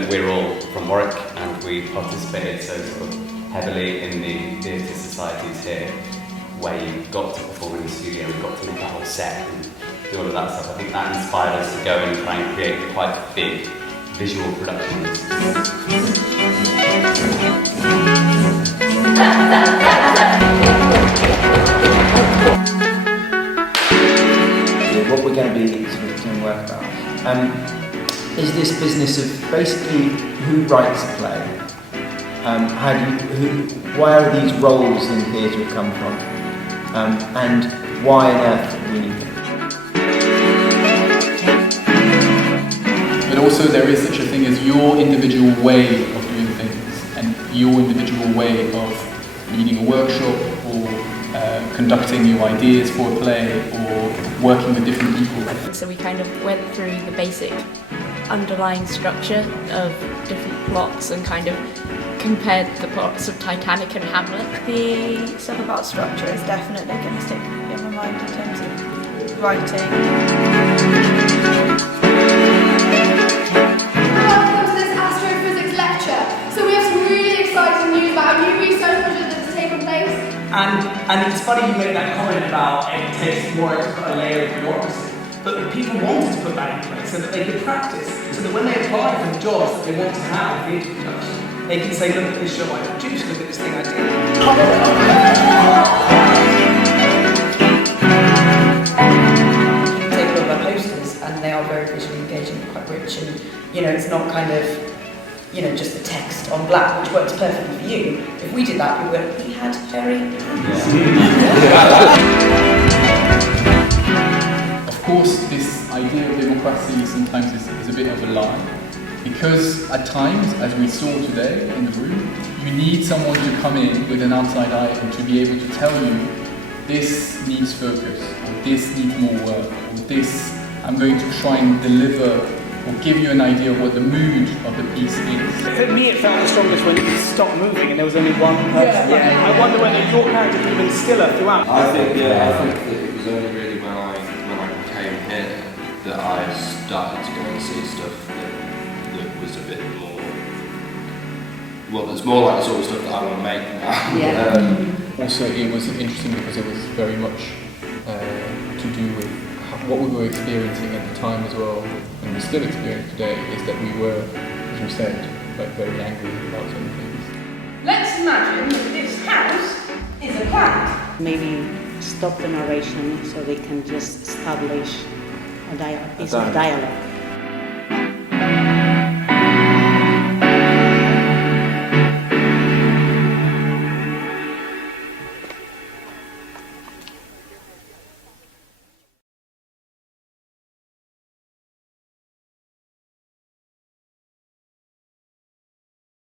that we're all from Warwick and we participated so sort of heavily in the theatre societies here, where you got to perform in the studio and got to make a whole set and do all of that stuff. I think that inspired us to go and try and create quite big visual productions. What we're going to be sort of doing work about is this business of basically who writes a play, why are these roles in theatre come from, and why on earth do we need them. But also there is such a thing as your individual way of doing things and your individual way of leading a workshop or conducting new ideas for a play or working with different people. So we kind of went through the basic underlying structure of different plots and kind of compared the plots of Titanic and Hamlet. The stuff about structure is definitely going to stick in my mind in terms of writing. Welcome to this astrophysics lecture. So we have some really exciting news about a new research project that's taken place. And it's funny you made that comment about it takes more to put a layer of bureaucracy. But people wanted to put that in place so that they could practice, so that when they apply for the jobs that they want to have in theatre production, they can say, look at this show I produced, look at this thing I did. Take a look at our posters and they are very visually engaging, quite rich, and it's not kind of just the text on black, which works perfectly for you. If we did that, we had very Of course, this idea of democracy sometimes is a bit of a lie, because at times, as we saw today in the room, you need someone to come in with an outside eye and to be able to tell you this needs focus, or this needs more work, or this I'm going to try and deliver or give you an idea of what the mood of the piece is. For me, it felt the strongest when you stopped moving and there was only one person. I wonder whether your character could have been stiller throughout. I think that it was only really when I came here that I started to go and see stuff that was a bit more, that's more like the sort of stuff that I want to make now. Yeah. Also, it was interesting because it was very much to do with what we were experiencing at the time as well, and we still experience today, is that we were, as we said, like very angry about some things. Let's imagine that this house is a planet. Maybe stop the narration so they can just establish a piece of dialogue.